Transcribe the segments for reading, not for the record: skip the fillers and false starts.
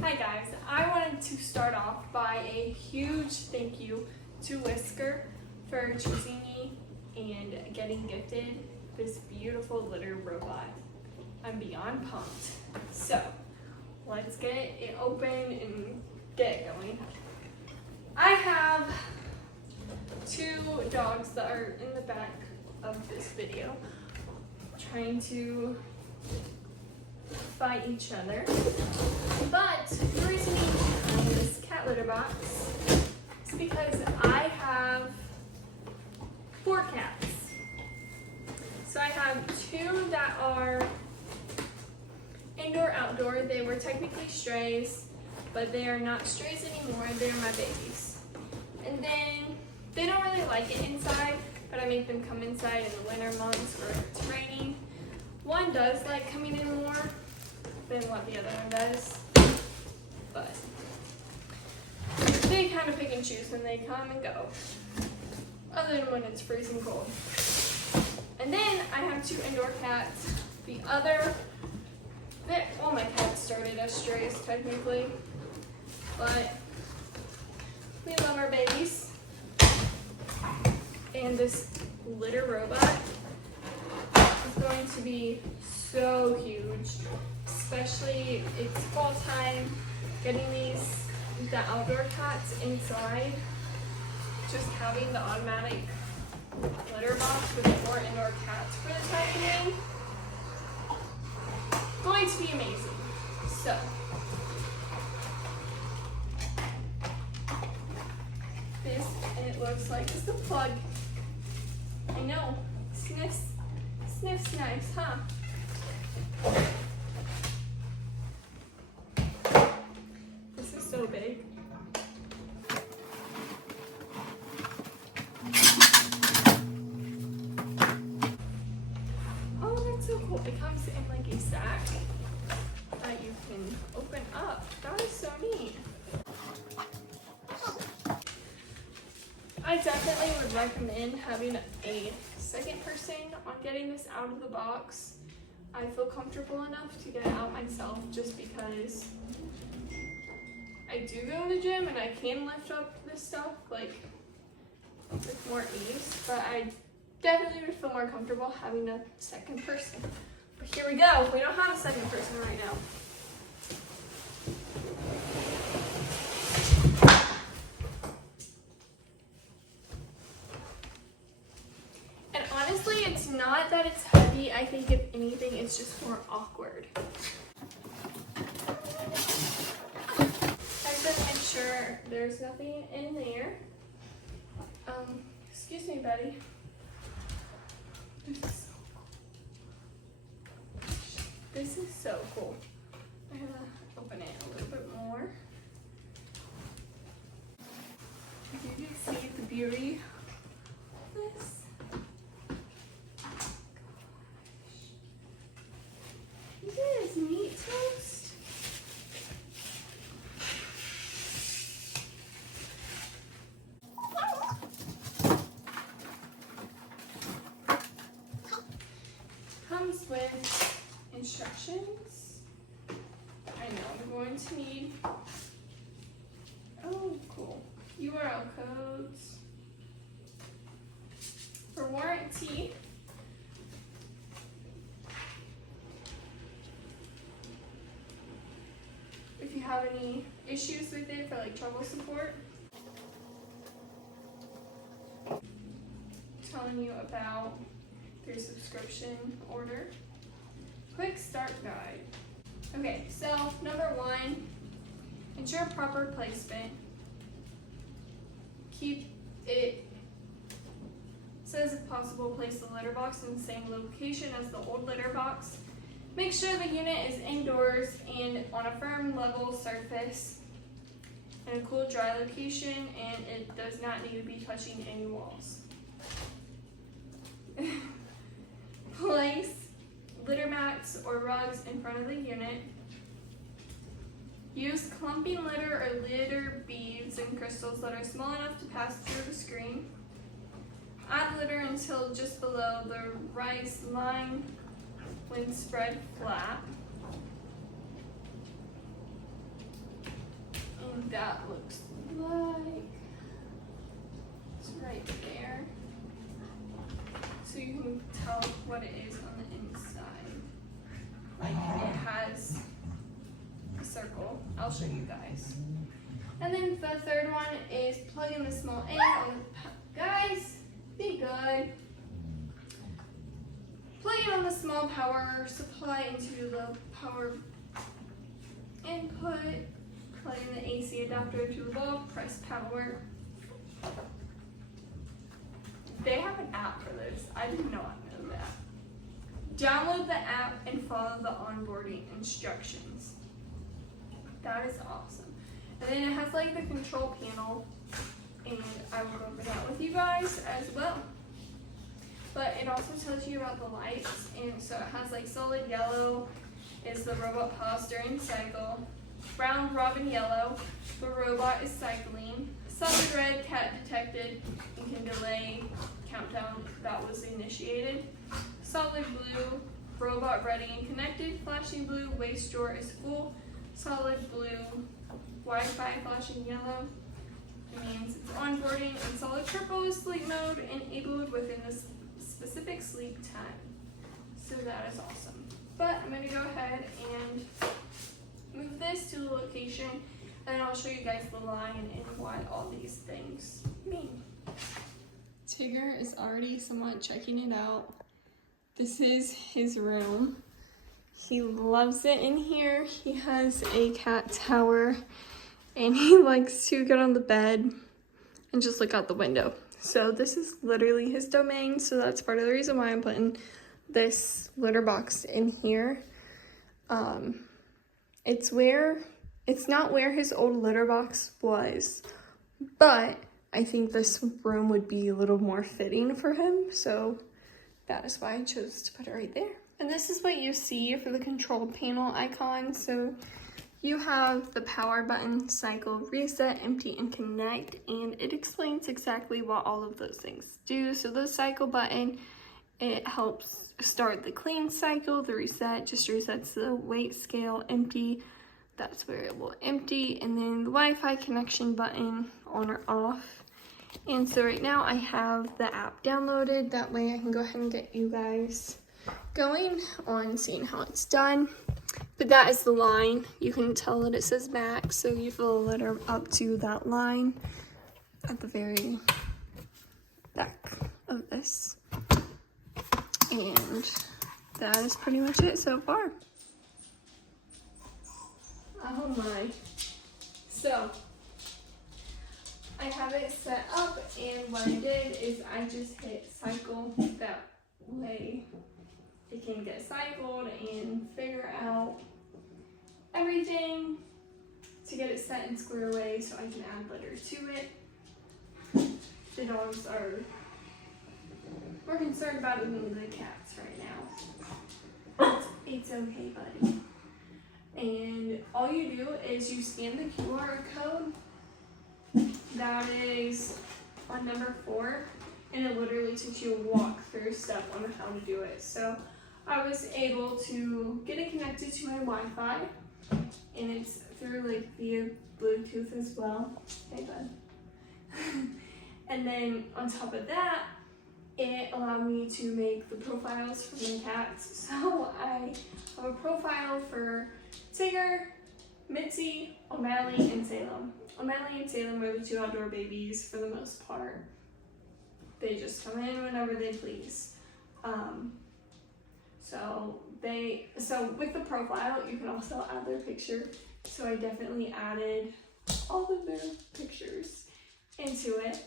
Hi guys, I wanted to start off by a huge thank you to Whisker for choosing me and getting gifted this beautiful litter robot. I'm beyond pumped. So let's get it open and get it going. I have two dogs that are in the back of this video trying to fight each other. But the reason behind this cat litter box is because I have 4 cats. So I have 2 that are indoor-outdoor. They were technically strays, but they are not strays anymore. They're my babies. And then they don't really like it inside, but I make them come inside in the winter months where it's raining. One does like coming in more than what the other one does, but they kind of pick and choose when they come and go, other than when it's freezing cold. And then I have 2 indoor cats. All my cats started as strays technically, but we love our babies. And this litter robot is going to be so huge, especially it's fall time. Getting the outdoor cats inside, just having the automatic litter box with 4 indoor cats for the time being, going to be amazing. So it looks like it's the plug. I know, sniffs nice, huh? This is so big. Oh, that's so cool. It comes in like a sack that you can open up. That is so neat. I definitely would recommend having a second person on getting this out of the box. I feel comfortable enough to get it out myself just because I do go to the gym and I can lift up this stuff like with more ease, but I definitely would feel more comfortable having a second person. But here we go. We don't have a second person right now. And honestly, it's not that it's heavy. I think if anything, it's just more awkward. I just make sure there's nothing in there. Excuse me, Betty. This is so cool. I'm gonna open it a little bit more. You can see the beauty of this. Isn't this neat toast? Comes with instructions. I know I'm going to need, oh cool, URL codes for warranty. If you have any issues with it, for like trouble support. Telling you about their subscription order. Quick start guide. Okay, so number 1, ensure proper placement. Keep it, says if possible, place the litter box in the same location as the old litter box. Make sure the unit is indoors and on a firm level surface in a cool, dry location, and it does not need to be touching any walls. Place litter mats or rugs in front of the unit. Use clumping litter or litter beads and crystals that are small enough to pass through the screen. Add litter until just below the rise line when spread flat. that looks like. It's right there. So you can tell what it is on the inside. It has a circle. I'll show you guys. And then the third one is plug in the small end on the, guys, be good. Plug it on the small power supply into the power input. Plug in the AC adapter into the wall, press power. They have an app for this. I did not know that. Download the app and follow the onboarding instructions. That is awesome. And then it has like the control panel, and I will go over that with you guys as well. But it also tells you about the lights, and so it has like solid yellow is the robot pause during cycle, round robin yellow, the robot is cycling, solid red cat detected and can delay countdown that was initiated, solid blue, robot ready and connected, flashing blue, waste drawer is full, solid blue, Wi-Fi flashing yellow. It means it's onboarding, and solid purple is sleep mode enabled within the specific sleep time. So that is awesome. But I'm going to go ahead and move this to the location, and I'll show you guys the line and what all these things mean. Tigger is already somewhat checking it out. This is his room. He loves it in here. He has a cat tower, and he likes to get on the bed and just look out the window. So this is literally his domain, so that's part of the reason why I'm putting this litter box in here. It's not where his old litter box was, but I think this room would be a little more fitting for him, so that is why I chose to put it right there. And this is what you see for the control panel icon. So you have the power button, cycle, reset, empty, and connect, and it explains exactly what all of those things do. So the cycle button, it helps start the clean cycle. The reset just resets the weight scale. Empty, that's where it will empty. And then the Wi-Fi connection button, on or off. And so right now I have the app downloaded. That way I can go ahead and get you guys going on seeing how it's done. But that is the line. You can tell that it says max, so you fill the letter up to that line at the very back of this. And that is pretty much it so far. Oh my. So I have it set up, and what I did is I just hit cycle. That way it can get cycled and figure out everything to get it set and square away so I can add litter to it. The dogs are more concerned about it than the cats right now. It's okay, buddy. And all you do is you scan the QR code that is on number 4, and it literally takes you a walk-through step on how to do it. So I was able to get it connected to my Wi-Fi, and it's through like via Bluetooth as well. Hey bud. And then on top of that, it allowed me to make the profiles for my cats. So I have a profile for Tigger, Mitzi, O'Malley, and Salem. O'Malley and Salem are the 2 outdoor babies for the most part. They just come in whenever they please. So with the profile, you can also add their picture. So I definitely added all of their pictures into it.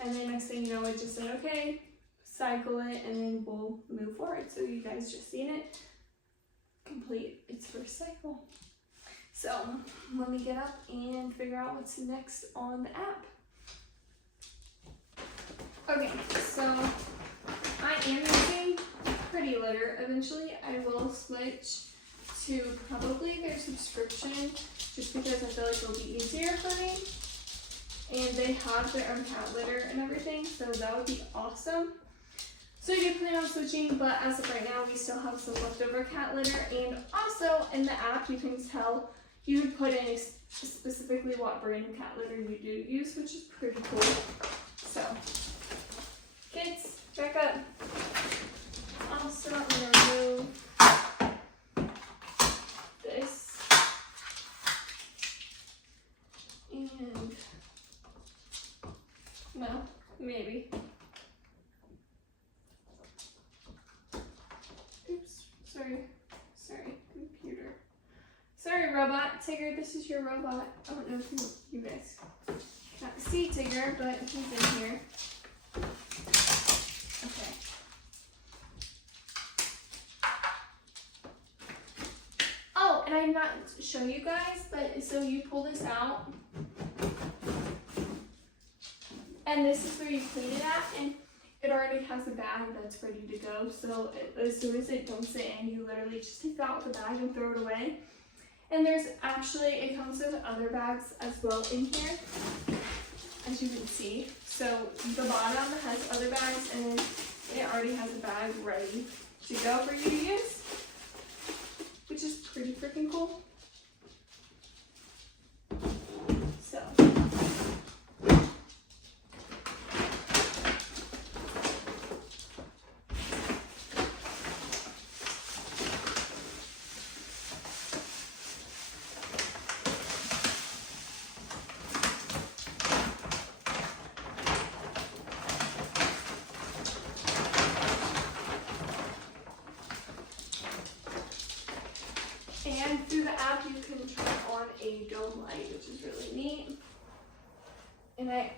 And then next thing you know, it just said, okay, cycle it, and then we'll move forward. So you guys just seen it complete its first cycle. So let me get up and figure out what's next on the app. Okay, so I am using Pretty Litter. Eventually I will switch to probably their subscription, just because I feel like it'll be easier for me. And they have their own cat litter and everything, so that would be awesome. So I do plan on switching, but as of right now, we still have some leftover cat litter. And also in the app, you can tell you would put in specifically what brand of cat litter you do use, which is pretty cool. So, kids, back up. Also, I'm gonna remove this. And, well, maybe. Oops, sorry, computer. Sorry, robot. Tigger, this is your robot. I don't know if you guys can't see Tigger, but he's in here. Okay. Oh, and I did not show you guys, but so you pull this out, and this is where you clean it at, and it already has a bag that's ready to go. So as soon as it dumps it in, you literally just take out the bag and throw it away. And there's actually, it comes with other bags as well in here, as you can see. So the bottom has other bags, and it already has a bag ready to go for you to use, which is pretty freaking cool. So. And through the app, you can turn on a dome light, which is really neat. And I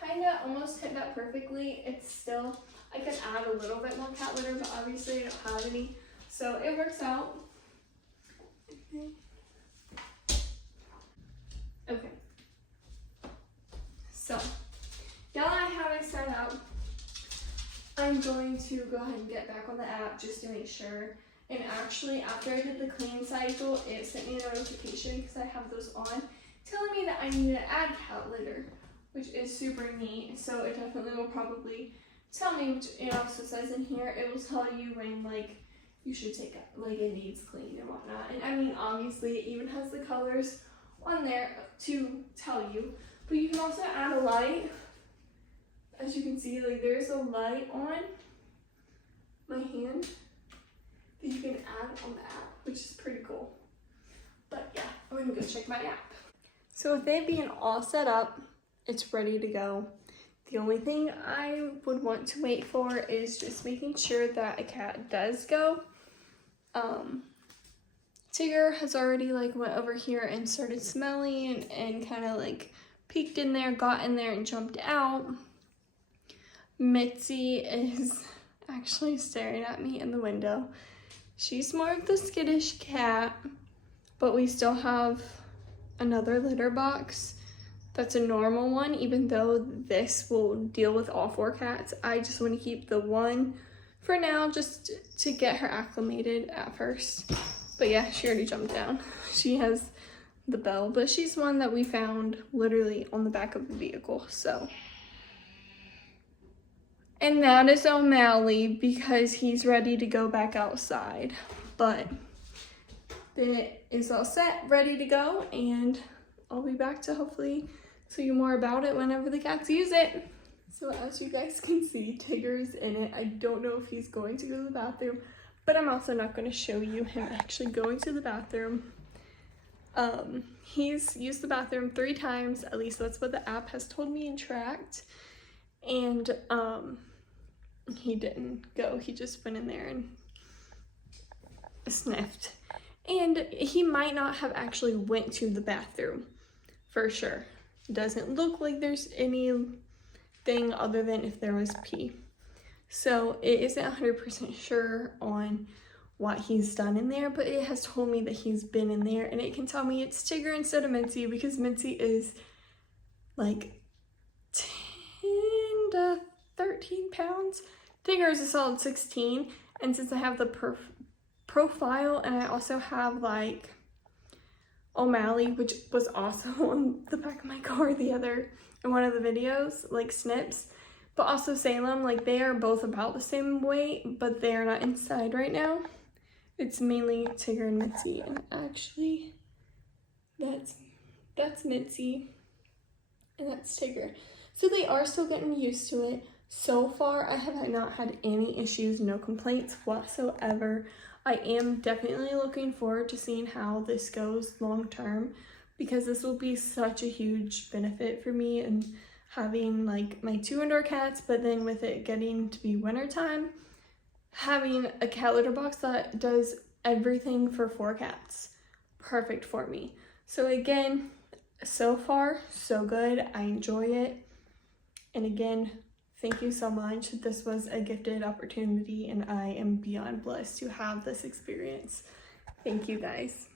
kind of almost hit that perfectly. It's still, I could add a little bit more cat litter, but obviously I don't have any. So it works out. Okay. So now that I have it set up, I'm going to go ahead and get back on the app just to make sure. And actually, after I did the clean cycle, it sent me a notification because I have those on, telling me that I need to add cat litter, which is super neat. So it definitely will probably tell me, which it also says in here, it will tell you when like you should take it, like it needs clean and whatnot. And I mean, obviously, it even has the colors on there to tell you. But you can also add a light. As you can see, like there's a light on my hand that you can add on the app, which is pretty cool. But yeah, I'm gonna go check my app. So with it being all set up, it's ready to go. The only thing I would want to wait for is just making sure that a cat does go. Tigger has already like went over here and started smelling and kind of like peeked in there, got in there and jumped out. Mitzi is actually staring at me in the window. She's more of the skittish cat, but we still have another litter box that's a normal one, even though this will deal with all 4 cats. I just want to keep the one for now just to get her acclimated at first. But yeah, she already jumped down. She has the bell, but she's one that we found literally on the back of the vehicle, so. And that is O'Malley because he's ready to go back outside. But it is all set, ready to go, and I'll be back to hopefully tell you more about it whenever the cats use it. So as you guys can see, Tigger's in it. I don't know if he's going to go to the bathroom, but I'm also not going to show you him actually going to the bathroom. He's used the bathroom 3 times, at least that's what the app has told me and tracked. And he didn't go, he just went in there and sniffed. And he might not have actually went to the bathroom, for sure. Doesn't look like there's anything other than if there was pee. So it isn't 100% sure on what he's done in there, but it has told me that he's been in there, and it can tell me it's Tigger instead of Mitzi because Mitzi is like 10 to 13 pounds. Tigger is a solid 16, and since I have the profile and I also have like O'Malley, which was also on the back of my car in one of the videos, like snips, but also Salem, like they are both about the same weight, but they are not inside right now. It's mainly Tigger and Mitzi, and actually that's Mitzi, and that's Tigger. So they are still getting used to it. So far, I have not had any issues, no complaints whatsoever. I am definitely looking forward to seeing how this goes long term, because this will be such a huge benefit for me and having like my 2 indoor cats, but then with it getting to be wintertime, having a cat litter box that does everything for 4 cats. Perfect for me. So again, so far, so good. I enjoy it. And again, thank you so much. This was a gifted opportunity and I am beyond blessed to have this experience. Thank you guys.